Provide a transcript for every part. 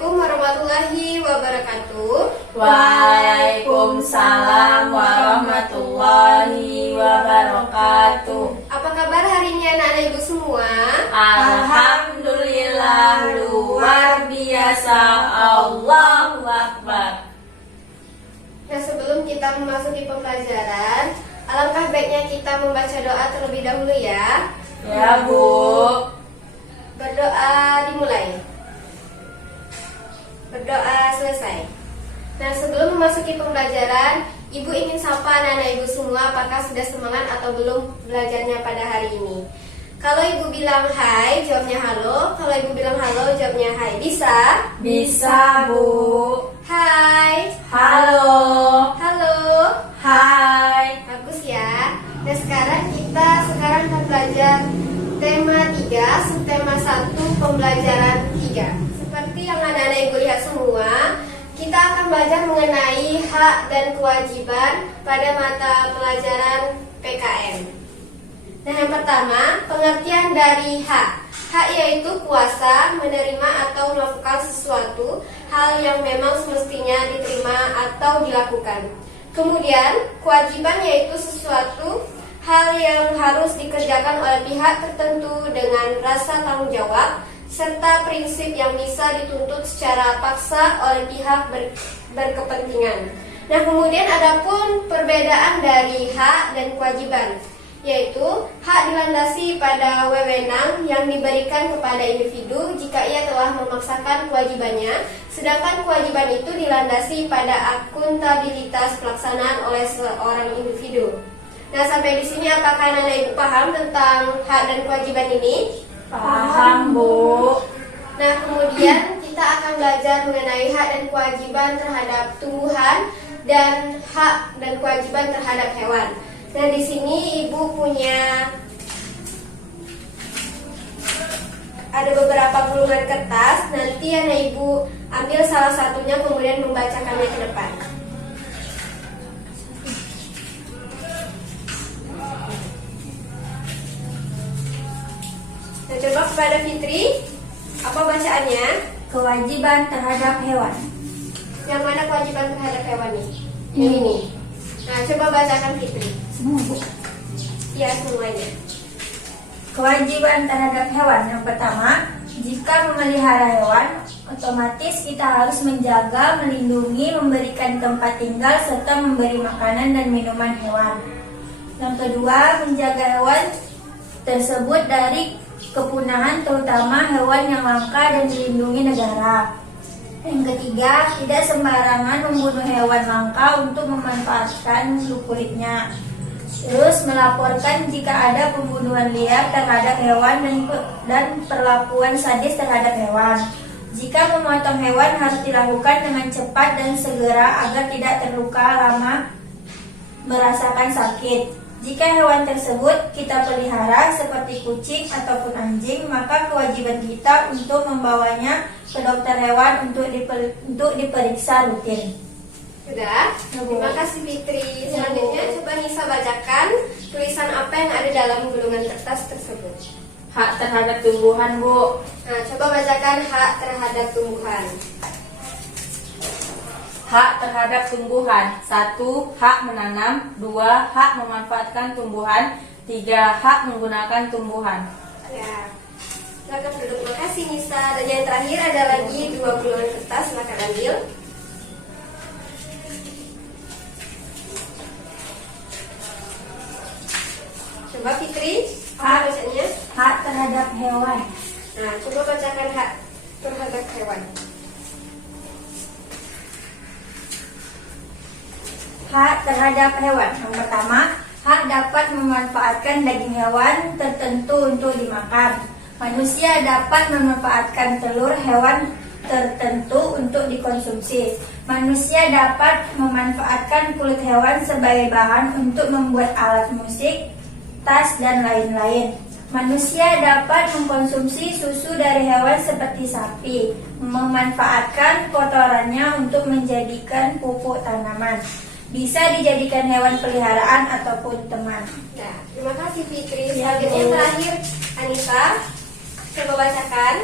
Assalamualaikum warahmatullahi wabarakatuh. Waalaikumsalam warahmatullahi wabarakatuh. Apa kabar hari ini anak-anak ibu semua? Alhamdulillah, luar biasa. Allahu Akbar. Nah, sebelum kita memasuki pembelajaran, alangkah baiknya kita membaca doa terlebih dahulu ya. Ya, Bu. Berdoa dimulai. Berdoa selesai. Nah, sebelum memasuki pembelajaran, Ibu ingin sapa anak-anak Ibu semua, apakah sudah semangat atau belum belajarnya pada hari ini? Kalau Ibu bilang hai, jawabnya halo. Kalau Ibu bilang halo, jawabnya hai. Bisa? Bisa, Bu. Hai. Halo. Halo. Hai. Bagus ya. Nah, sekarang kita akan belajar tema 3, subtema 1, pembelajaran 3. Seperti yang anak-anak Ibu lihat semua, kita akan belajar mengenai hak dan kewajiban pada mata pelajaran PKN. Nah, yang pertama, pengertian dari hak. Hak yaitu kuasa menerima atau melakukan sesuatu hal yang memang semestinya diterima atau dilakukan. Kemudian, kewajiban yaitu sesuatu hal yang harus dikerjakan oleh pihak tertentu dengan rasa tanggung jawab serta prinsip yang bisa dituntut secara paksa oleh pihak berkepentingan. Nah, kemudian adapun perbedaan dari hak dan kewajiban, yaitu hak dilandasi pada wewenang yang diberikan kepada individu jika ia telah memaksakan kewajibannya, sedangkan kewajiban itu dilandasi pada akuntabilitas pelaksanaan oleh seorang individu. Nah, sampai di sini apakah anak-anak Ibu paham tentang hak dan kewajiban ini? Paham, Bu. Nah, kemudian kita akan belajar mengenai hak dan kewajiban terhadap tumbuhan dan hak dan kewajiban terhadap hewan. Nah, di sini Ibu punya ada beberapa gulungan kertas. Nanti anak Ibu ambil salah satunya kemudian membacakannya ke depan. Nah, coba kepada Fitri, apa bacaannya? Kewajiban terhadap hewan. Yang mana kewajiban terhadap hewan nih? Yang ini. Nah, coba bacakan Fitri. Semua, Bu. Ya, semuanya. Kewajiban terhadap hewan. Yang pertama, jika memelihara hewan, otomatis kita harus menjaga, melindungi, memberikan tempat tinggal, serta memberi makanan dan minuman hewan. Yang kedua, menjaga hewan tersebut dari kepunahan, terutama hewan yang langka dan dilindungi negara. Yang ketiga, tidak sembarangan membunuh hewan langka untuk memanfaatkan kulitnya. Terus melaporkan jika ada pembunuhan liar terhadap hewan dan perlakuan sadis terhadap hewan. Jika memotong hewan harus dilakukan dengan cepat dan segera agar tidak terluka lama merasakan sakit. Jika hewan tersebut kita pelihara seperti kucing ataupun anjing, maka kewajiban kita untuk membawanya ke dokter hewan untuk diperiksa rutin. Sudah? Terima kasih Fitri. Selanjutnya coba Nisa bacakan tulisan apa yang ada dalam gulungan kertas tersebut. Hak terhadap tumbuhan, Bu. Nah, coba bacakan hak terhadap tumbuhan. Hak terhadap tumbuhan. 1. Hak menanam. 2. Hak memanfaatkan tumbuhan. 3. Hak menggunakan tumbuhan. Ya. Silakan duduk. Makasih Nisa. Dan yang terakhir ada lagi 2 gulungan kertas. Silakan ambil. Coba Fitri, apa bacanya? Hak terhadap hewan. Nah, coba bacakan hak terhadap hewan. Hak terhadap hewan. Yang pertama, hak dapat memanfaatkan daging hewan tertentu untuk dimakan. Manusia dapat memanfaatkan telur hewan tertentu untuk dikonsumsi. Manusia dapat memanfaatkan kulit hewan sebagai bahan untuk membuat alat musik, tas, dan lain-lain. Manusia dapat mengkonsumsi susu dari hewan seperti sapi, memanfaatkan kotorannya untuk menjadikan pupuk tanaman. Bisa dijadikan hewan peliharaan ataupun teman. Nah, terima kasih Fitri. Ya, Selanjutnya Bu. terakhir Anissa, coba bacakan.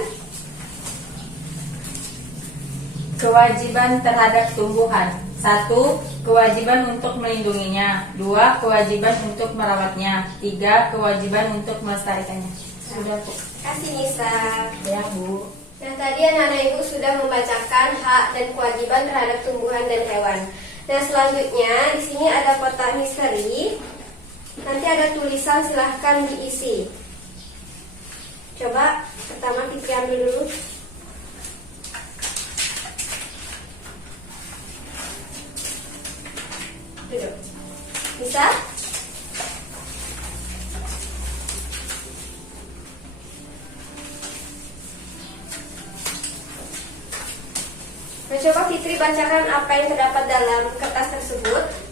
Kewajiban terhadap tumbuhan. 1. Kewajiban untuk melindunginya. 2. Kewajiban untuk merawatnya. 3. Kewajiban untuk melestarikannya. Sudah, Bu. Kasih Nisa. Ya, Bu. Nah, tadi anak-anak ibu sudah membacakan hak dan kewajiban terhadap tumbuhan dan hewan. Nah, selanjutnya di sini ada kotak misteri. Nanti ada tulisan, silahkan diisi. Coba pertama Fitri ambil dulu. Duduk. Bisa? Nah, coba Fitri bacakan apa yang terdapat dalam kertas tersebut.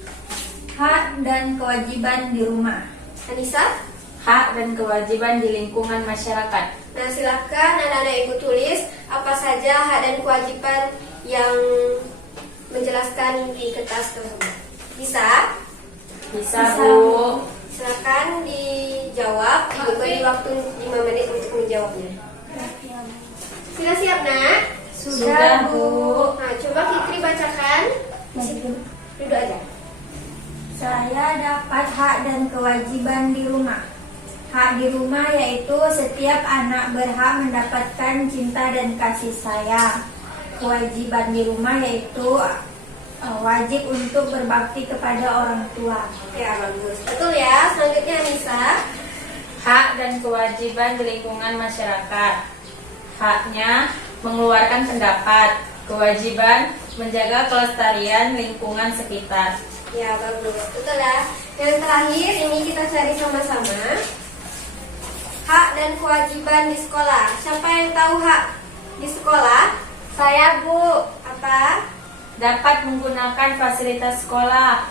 Hak dan kewajiban di rumah. Anissa? Hak dan kewajiban di lingkungan masyarakat. Nah, silakan anak-anak ibu tulis apa saja hak dan kewajiban yang menjelaskan di kertas tersebut. Bisa? Bisa, Bu. Silakan dijawab. Diberi waktu 5 menit untuk menjawabnya. Sudah siap, Nak? Sudah, Bu. Nah, coba Fitri bacakan. Duduk aja. Saya dapat hak dan kewajiban di rumah. Hak di rumah yaitu setiap anak berhak mendapatkan cinta dan kasih sayang. Kewajiban di rumah yaitu wajib untuk berbakti kepada orang tua. Ya, bagus. Betul ya. Selanjutnya Anissa. Hak dan kewajiban di lingkungan masyarakat. Haknya mengeluarkan pendapat. Kewajiban menjaga kelestarian lingkungan sekitar. Ya, bagus. Betul ya. Yang terakhir ini kita cari sama-sama. Hak dan kewajiban di sekolah. Siapa yang tahu hak di sekolah? Saya, Bu. Apa? Dapat menggunakan fasilitas sekolah.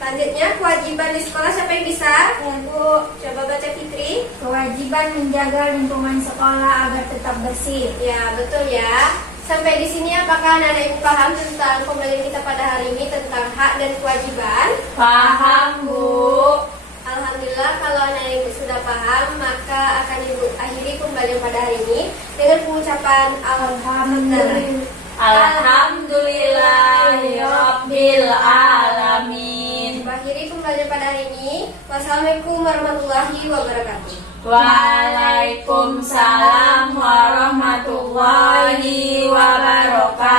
Selanjutnya kewajiban di sekolah, siapa yang bisa? Ya, Bu. Coba baca Fitri. Kewajiban menjaga lingkungan sekolah agar tetap bersih. Ya, betul ya. Sampai di sini apakah anak-anak ibu paham tentang pembelajaran kita pada hari ini tentang hak dan kewajiban? Paham, Bu. Alhamdulillah, kalau anak ibu sudah paham, maka akan ibu akhiri pembelajaran pada hari ini dengan pengucapan Alhamdulillah. Alhamdulillahirabbil alamin. Akhiri pembelajaran pada hari ini. Wassalamualaikum warahmatullahi wabarakatuh. Waalaikumsalam warahmatullahi wabarakatuh.